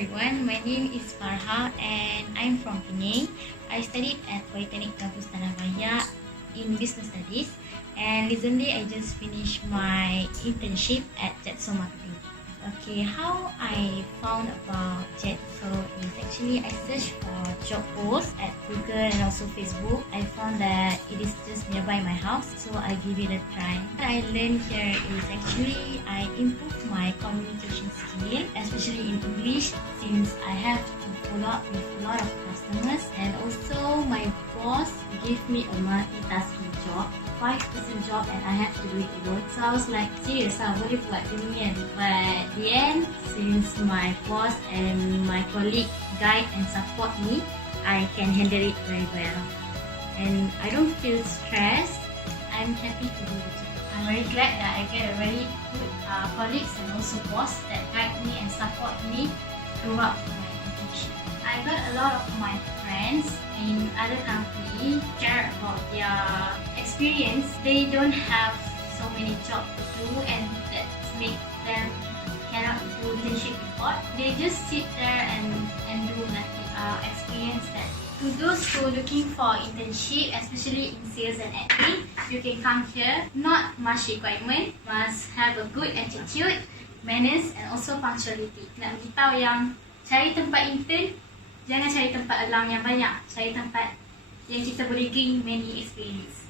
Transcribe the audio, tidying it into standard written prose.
everyone, my name is Farha and I'm from Penang. I studied at Politeknik Kampus Tanah Raya in Business Studies, and recently I just finished my internship at Jetso Marketing. Okay, how I found about Jetso is actually I searched for job posts at Google and also Facebook. I found that it is just nearby my house, so I give it a try. What I learned here is actually I improved my communication skill, especially in English, since I have to follow up with a lot of customers, and also my boss gave me a multitasking job, 5% job, and I have to do it alone. So I was like, serious lah, boleh buat duluan. But the end, since my boss and my colleague guide and support me, I can handle it very well. And I don't feel stressed. I'm happy to do it. I'm very glad that I get a very good colleagues and also boss that guide me and support me throughout my internship. I got a lot of my friends in other countries share about their experience. They don't have so many jobs to do, and that make them cannot do internship report. They just sit there and do nothing. Experience that. To those who are looking for internship, especially in sales and admin, you can come here. Not much requirement. Must have a good attitude, manners, and also punctuality. Nak beritahu yang cari tempat intern, jangan cari tempat elang yang banyak. Cari tempat yang kita boleh gain many experience.